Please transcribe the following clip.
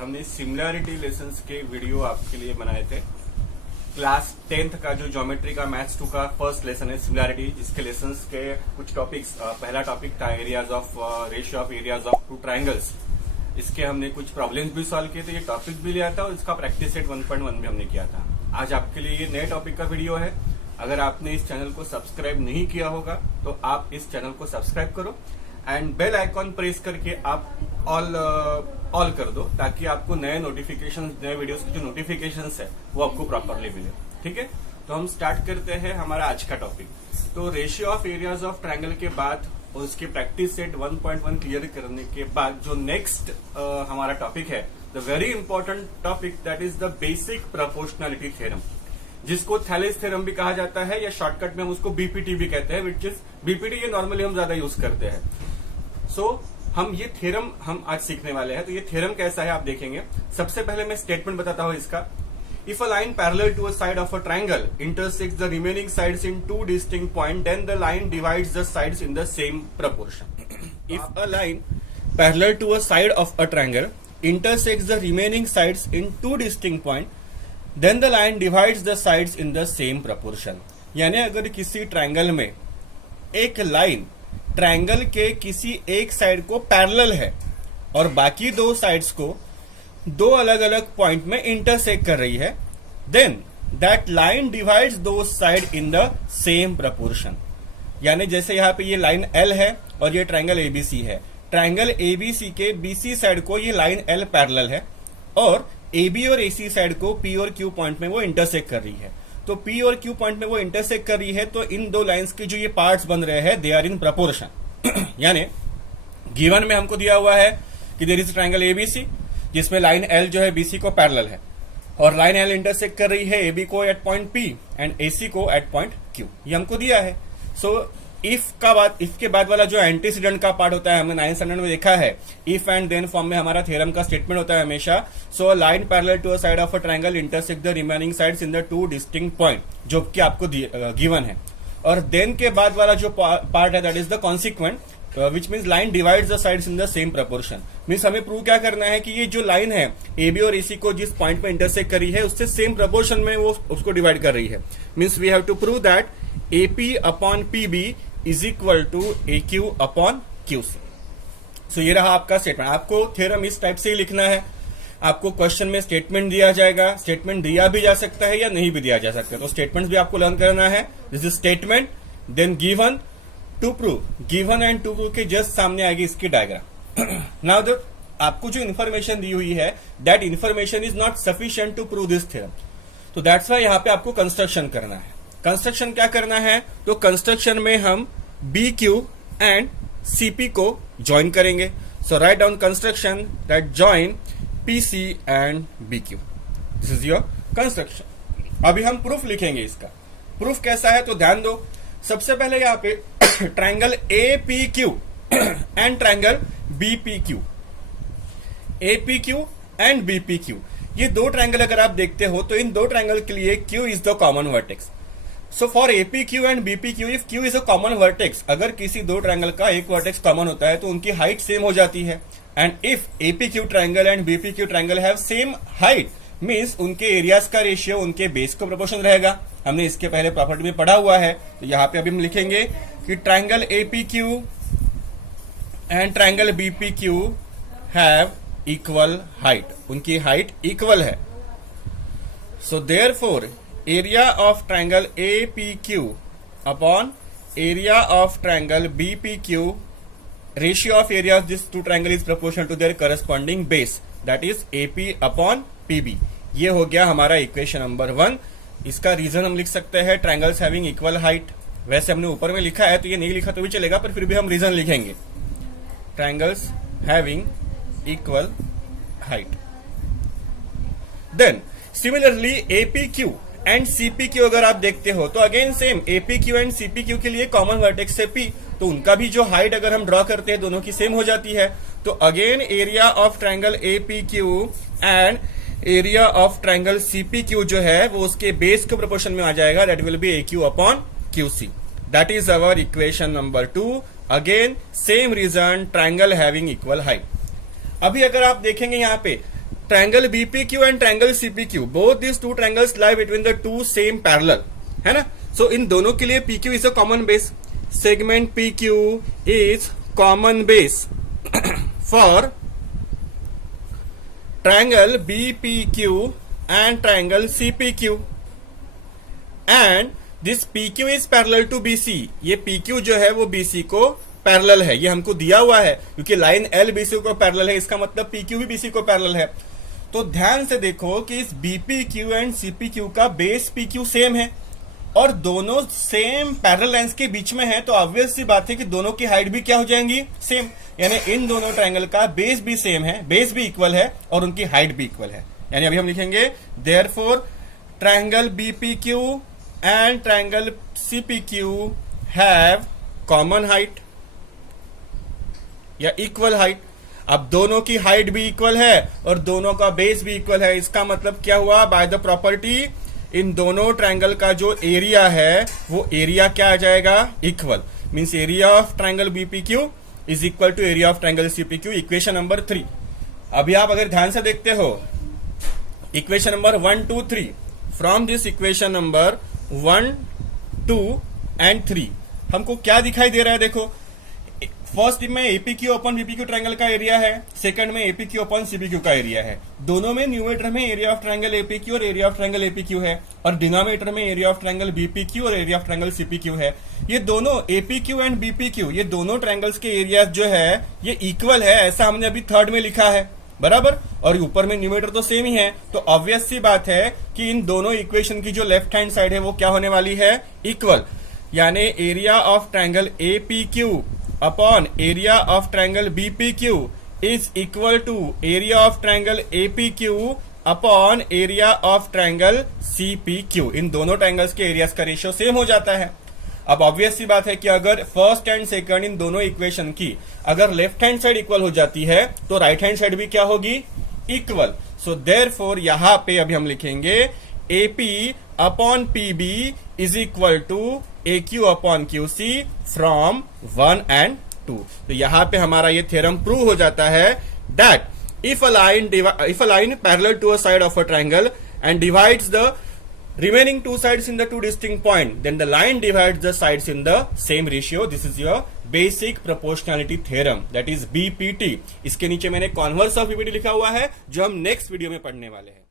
हमने similarity lessons के video आपके लिए बनाए थे। क्लास 10th का जो ज्योमेट्री का मैथ्स 2 का फर्स्ट लेसन है सिमिलैरिटी, जिसके लेसन्स के कुछ टॉपिक्स, पहला टॉपिक था areas of ratio of areas of two triangles. इसके हमने कुछ प्रॉब्लम्स भी सॉल्व किए थे, ये टॉपिक भी लिया था और इसका प्रैक्टिस सेट 1.1 भी हमने किया था। आज आपके लिए ये नए टॉपिक का वीडियो है। अगर आपने इस चैनल को सब्सक्राइब नहीं किया होगा तो आप इस चैनल को सब्सक्राइब करो एंड बेल आइकॉन प्रेस करके आप ऑल कर दो, ताकि आपको नए नोटिफिकेशन, नए वीडियोस की जो नोटिफिकेशन है वो आपको प्रॉपरली मिले। ठीक है, तो हम स्टार्ट करते हैं हमारा आज का टॉपिक। तो ratio of areas of triangle के बाद और उसके प्रैक्टिस सेट 1.1 क्लियर करने के बाद जो नेक्स्ट हमारा टॉपिक है, the very important topic, that is the basic proportionality theorem, जिसको थैलेस थ्योरम भी कहा जाता है या शॉर्टकट में हम उसको बीपीटी भी कहते हैं, विच इज बीपीटी ये नॉर्मली हम ज्यादा यूज करते हैं। सो हम ये थ्योरम हम आज सीखने वाले हैं। तो ये थ्योरम कैसा है आप देखेंगे। सबसे पहले मैं स्टेटमेंट बताता हूं इसका। If a line parallel to a side of a triangle intersects the remaining sides in two distinct points, then the line divides the sides in the same proportion. If a line parallel to a side of a triangle intersects the remaining sides in two distinct points, then the line divides the sides in the same proportion. यानी अगर किसी triangle में एक line triangle के किसी एक side को parallel है और बाकी दो साइड्स को दो अलग अलग पॉइंट में इंटरसेक्ट कर रही है, देन दैट लाइन डिवाइड्स दो side in the same proportion. यानी जैसे यहाँ पे ये लाइन एल है और ये ट्रायंगल एबीसी है। ट्रायंगल एबीसी के बीसी साइड को ये लाइन एल पैरेलल है और एबी और एसी साइड को पी और क्यू पॉइंट में वो इंटरसेक्ट कर रही है। तो पी और क्यू पॉइंट में वो इंटरसेक्ट कर रही है, तो इन दो लाइंस के जो ये पार्ट्स बन रहे हैं दे आर इन प्रपोर्शन। यानी गिवन में हमको दिया हुआ है कि देयर इज ट्रायंगल एबीसी जिसमें लाइन एल जो है बीसी को पैरेलल है और लाइन एल इंटरसेक्ट कर रही है एबी को at point P and AC को एट पॉइंट क्यू। ये हमको दिया है। सो इफ का बाद, इसके बाद वाला जो एंटीसीडेंट का पार्ट होता है, हमने 9th स्टैंडर्ड में देखा है, इफ एंड देन फॉर्म में हमारा थ्योरम का स्टेटमेंट होता है हमेशा। So line parallel to a side of a triangle intersect the remaining sides in the two distinct point, जो कि आपको गिवन है। और देन के बाद वाला जो पार्ट है that is the consequent, which means line divides the sides in the same proportion. Means हमें प्रूव क्या करना है कि ये जो लाइन है एबी और एसी को जिस पॉइंट पे इंटरसेक्ट कर रही है उससे सेम प्रपोर्शन में वो उसको डिवाइड कर रही है। Means we have to prove that AP upon PB is equal to A Q upon Q C. So ये रहा आपका स्टेटमेंट। आपको थ्योरम इस टाइप से ही लिखना है। आपको क्वेश्चन में स्टेटमेंट दिया जाएगा, स्टेटमेंट दिया भी जा सकता है या नहीं भी दिया जा सकता है, तो स्टेटमेंट्स भी आपको लर्न करना है। This is statement, then given, to prove. Given and to prove के जस्ट सामने आएगी इसकी डायग्राम। नाउ द आपको जो इन्फॉर्मेशन दी हुई है that information is not sufficient to prove this theorem, तो दैट्स वाई यहाँ पे आपको कंस्ट्रक्शन करना है। कंस्ट्रक्शन क्या करना है, तो कंस्ट्रक्शन में हम बी क्यू एंड सीपी को ज्वाइन करेंगे। So write down construction that join PC and B Q. This is your construction. अभी हम प्रूफ लिखेंगे इसका। प्रूफ कैसा है तो ध्यान दो। सबसे पहले यहाँ पे triangle A P Q and triangle B P Q, A P Q and B P Q, ये दो ट्रायंगल अगर आप देखते हो तो इन दो ट्रायंगल के लिए Q is the common vertex. So for एपीक्यू and BPQ, if Q is a common vertex, अगर किसी दो ट्रायंगल का एक वर्टेक्स कॉमन होता है तो उनकी हाइट सेम हो जाती है। And if एपीक्यू triangle and BPQ triangle have same height, means उनके एरियाज का रेशियो उनके बेस को प्रोपोर्शनल रहेगा। हमने इसके पहले प्रॉपर्टी में पढ़ा हुआ है। तो यहाँ पे अभी हम लिखेंगे कि triangle एपीक्यू and triangle BPQ have equal height, उनकी हाइट इक्वल है। So therefore area of triangle APQ upon area of triangle BPQ, ratio of area of these two triangle is proportional to their corresponding base, that is AP upon PB। ये हो गया हमारा equation number 1। इसका reason हम लिख सकते हैं triangles having equal height. वैसे हमने ऊपर में लिखा है तो ये नहीं लिखा तो भी चलेगा, पर फिर भी हम रीजन लिखेंगे, triangles having equal height. Then similarly APQ and CPQ अगर आप देखते हो तो again same, APQ and CPQ के लिए कॉमन वर्टेक्स है पी, तो उनका भी जो हाइट अगर हम ड्रॉ करते हैं दोनों की सेम हो जाती है। तो again area of triangle एपीक्यू and area of triangle CPQ जो है वो उसके बेस के प्रोपोर्शन में आ जाएगा, that will be AQ upon QC। That is our equation number 2। Again same reason, triangle having equal height. अभी अगर आप देखेंगे यहाँ पे triangle BPQ and triangle CPQ, both these two triangles lie between the two same parallel, है ना. So इन दोनों के लिए PQ is a common base. Segment PQ is common base for triangle BPQ and triangle CPQ, and this PQ is parallel to BC. ये PQ जो है वो BC को पैरेलल है, ये हमको दिया हुआ है क्योंकि लाइन L BC को पैरेलल है, इसका मतलब PQ भी BC को पैरेलल है. तो ध्यान से देखो कि इस BPQ एंड CPQ का बेस PQ सेम है और दोनों सेम पैरेलल लाइंस के बीच में है, तो ऑब्वियस सी बात है कि दोनों की हाइट भी क्या हो जाएंगी, सेम. यानी इन दोनों ट्रायंगल का बेस भी सेम है, बेस भी इक्वल है और उनकी हाइट भी इक्वल है. यानी अभी हम लिखेंगे therefore triangle BPQ and triangle CPQ have common height या इक्वल हाइट. अब दोनों की हाइट भी इक्वल है और दोनों का बेस भी इक्वल है. इसका मतलब क्या हुआ, बाय द प्रॉपर्टी इन दोनों ट्रायंगल का जो एरिया है वो एरिया क्या आ जाएगा, equal. Means area of triangle BPQ is equal to area of triangle CPQ. Equation number 3. अभी आप अगर ध्यान से देखते हो equation number 1, 2, 3, from this equation number 1, 2 and 3 हमको क्या दिखाई दे रहा है. देखो फर्स्ट में APQ अपॉन BPQ ट्रायंगल का एरिया है, सेकंड में APQ अपॉन CPQ का एरिया है. दोनों में न्यूमरेटर में एरिया ऑफ ट्रायंगल APQ और एरिया ऑफ ट्रायंगल APQ है और डिनोमिनेटर में एरिया ऑफ ट्रायंगल BPQ और एरिया ऑफ ट्रायंगल CPQ है. ये दोनों APQ एंड BPQ ये दोनों ट्रायंगल्स के एरिया जो है ये इक्वल है, ऐसा हमने अभी थर्ड में लिखा है, बराबर. और ऊपर में न्यूमरेटर तो सेम ही है, तो ऑब्वियस सी बात है कि इन दोनों इक्वेशन की जो लेफ्ट हैंड साइड है वो क्या होने वाली है, इक्वल. यानी area of triangle APQ upon area of triangle BPQ is equal to area of triangle APQ upon area of triangle CPQ. इन दोनों ट्रायंगल्स के एरियाज का रेशियो सेम हो जाता है. अब ऑब्वियस सी बात है कि अगर फर्स्ट एंड सेकंड इन दोनों इक्वेशन की अगर लेफ्ट हैंड साइड इक्वल हो जाती है तो राइट हैंड साइड भी क्या होगी, इक्वल. सो देयरफॉर यहां पे अभी हम लिखेंगे AP upon PB is equal to AQ upon QC from 1 and 2. तो यहां पे हमारा ये थ्योरम प्रूव हो जाता है that if a line parallel to a side of a triangle and divides the remaining two sides in the two distinct point, then the line divides the sides in the same ratio. This is your basic proportionality theorem, that is BPT. इसके नीचे मैंने converse of BPT लिखा हुआ है जो हम next video में पढ़ने वाले हैं.